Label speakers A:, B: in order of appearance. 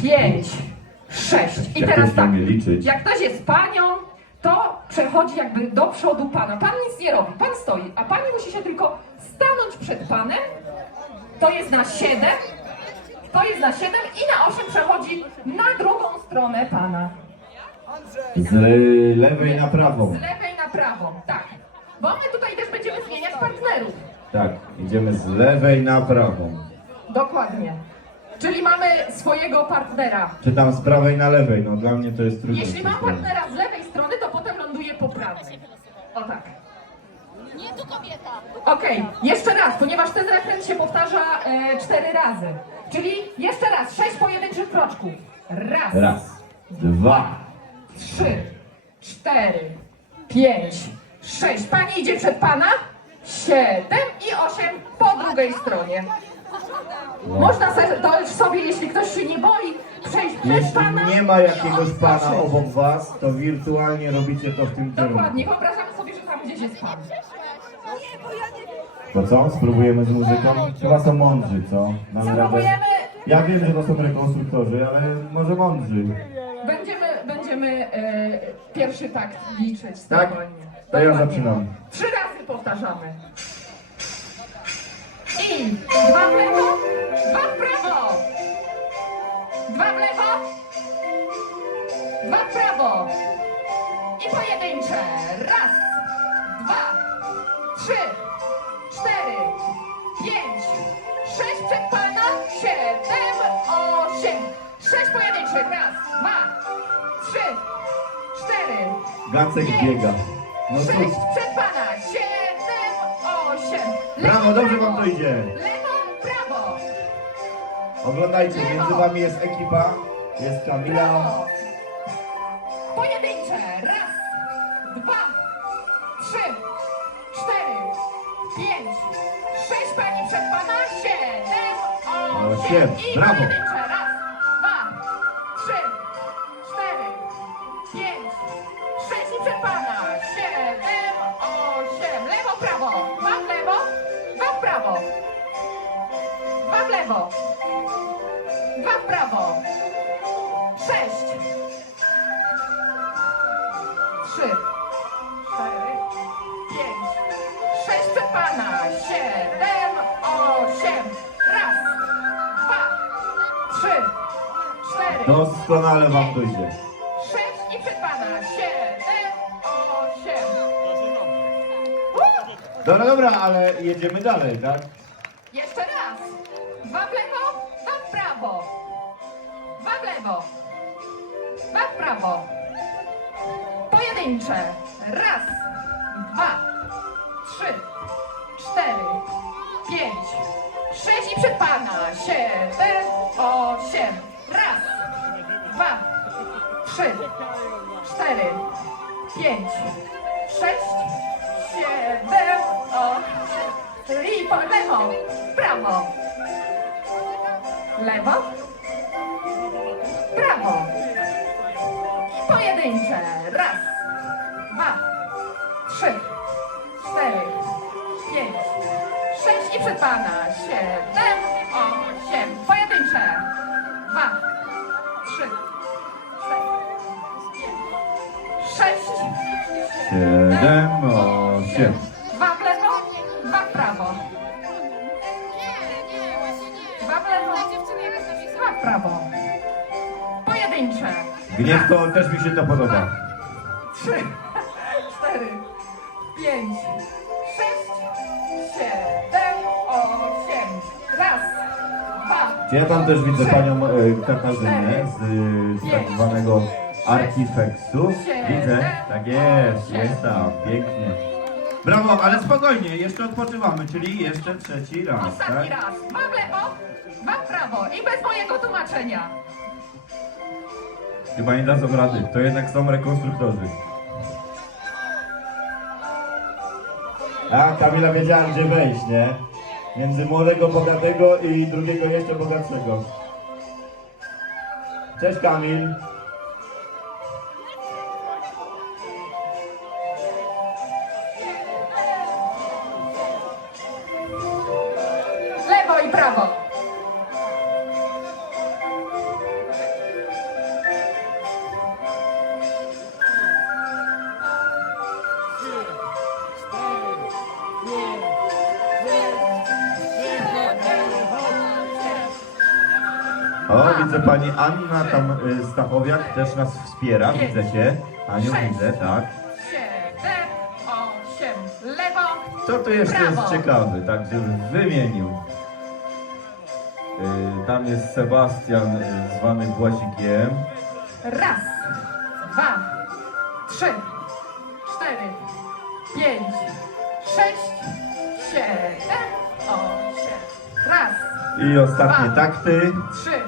A: 5, 6. I
B: Jak
A: teraz
B: ktoś
A: tak,
B: nie umie liczyć.
A: jak ktoś jest panią, to przechodzi jakby do przodu pana. Pan nic nie robi, pan stoi, a pani musi się tylko stanąć przed panem. To jest na 7, to jest na 7 i na 8 przechodzi na drugą stronę pana.
B: Z lewej na prawą.
A: Z lewej na prawą, tak. Bo my tutaj też będziemy zmieniać partnerów.
B: Tak, idziemy z lewej na prawą.
A: Dokładnie. Czyli mamy swojego partnera.
B: Czy tam z prawej na lewej? No dla mnie to jest trudne.
A: Jeśli mam partnera z lewej strony, to potem ląduje po prawej. O tak.
C: Nie, tu kobieta.
A: Okej, jeszcze raz, ponieważ ten refren się powtarza 4 razy. Czyli jeszcze raz, 6 pojedynczych kroczków. Raz,
B: Raz, dwa,
A: 3, 4, 5, 6. Pani idzie przed pana. 7 i 8 po drugiej stronie. Można sobie, jeśli ktoś się nie boi, przejść przez
B: Jeśli
A: pana.
B: nie ma
A: i
B: jakiegoś pana
A: odskoczyć.
B: obok was, to wirtualnie robicie to w tym kierunku.
A: Dokładnie, wyobrażamy sobie, że tam gdzieś jest pan.
B: To co? Spróbujemy z muzyką? Chyba są mądrzy, co? Mamy radę.
A: Spróbujemy.
B: Ja wiem, że to są rekonstruktorzy, ale może mądrzy.
A: Będziemy pierwszy takt liczyć.
B: Tak?
A: spokojnie.
B: To ja
A: Dokładnie.
B: zaczynam.
A: 3 razy powtarzamy. I 2 w lewo, 2 w prawo. 2 w lewo, 2 w prawo. I pojedyncze. Raz, 2, 3, 4, 5, 6 przed pana, 7, 8. 6 pojedynczych. Raz, 2, 3, 4,
B: Gacek
A: pięć,
B: biega. No
A: 6
B: cóż,
A: przed pana, 7, 8.
B: brawo, dobrze wam to idzie.
A: Lewo, prawo.
B: Oglądajcie, między wami jest ekipa. Jest Kamila.
A: Prawo. Pojedyncze. Raz, 2, 3, 4, 5, 6 pani przed pana, 7, 8. I
B: Brawo.
A: pojedyncze. Raz, 2, 3, 4, 5, 6 i przed pana, 7, 8. Lewo, prawo. 2 w lewo, 2 w prawo. 2 w lewo. 2 w prawo. 6. 3. 4. 5. 6 przed pana. 7. 8. Raz. 2. 3. 4.
B: Doskonale wam to idzie.
A: 6 i przed pana. 7. 8.
B: Dobra, ale jedziemy dalej, tak?
A: Jeszcze raz. 2 w lewo, 2 w prawo. 2 w lewo. 2 w prawo. Pojedyncze. Raz, 2, 3, 4, 5, 6 i przed pana. 7, 8. Raz, 2, 3, 4, 5, 6, 7, 8. I po lewo, prawo. Lewo, prawo. I pojedyncze. Raz, 2, 3, 4, 5, 6 i przed pana. 7, 8. Pojedyncze. 2, 3, 4, 5, 6,
B: 7, 8.
A: 2 w lewo, 2 w prawo.
C: Nie, właśnie nie.
A: 2 w lewo,
C: Ta dziewczyna jakaś
A: 2
C: napisała.
A: w prawo. Pojedyncze.
B: Gniew to też mi się to podoba.
A: 3, 4, 5, 6, 7, 8. Raz, 2.
B: Czy ja tam też widzę panią Katarzynę z tak zwanego Artifexu? Widzę, tak jest tam, pięknie. Brawo, ale spokojnie, jeszcze odpoczywamy, czyli jeszcze trzeci raz,
A: Ostatni
B: tak?
A: raz. 2 w lewo, 2 w prawo. I bez mojego tłumaczenia.
B: Chyba nie dadzą rady, to jednak są rekonstruktorzy. A, Kamila wiedziała gdzie wejść, nie? Między młodego, bogatego i drugiego jeszcze bogatszego. Cześć Kamil.
A: Lewo i prawo.
B: O, widzę pani Anna tam Stachowiak też nas wspiera, widzę cię. Aniu, widzę, tak.
A: 7, 8, lewo.
B: Co tu jeszcze
A: Brawo.
B: jest ciekawy, tak żebym wymienił. Tam jest Sebastian, zwany Błazikiem.
A: Raz, 2, 3, 4, 5, 6, 7, 8. Raz,
B: I ostatnie
A: Dwa.
B: takty.
A: 3,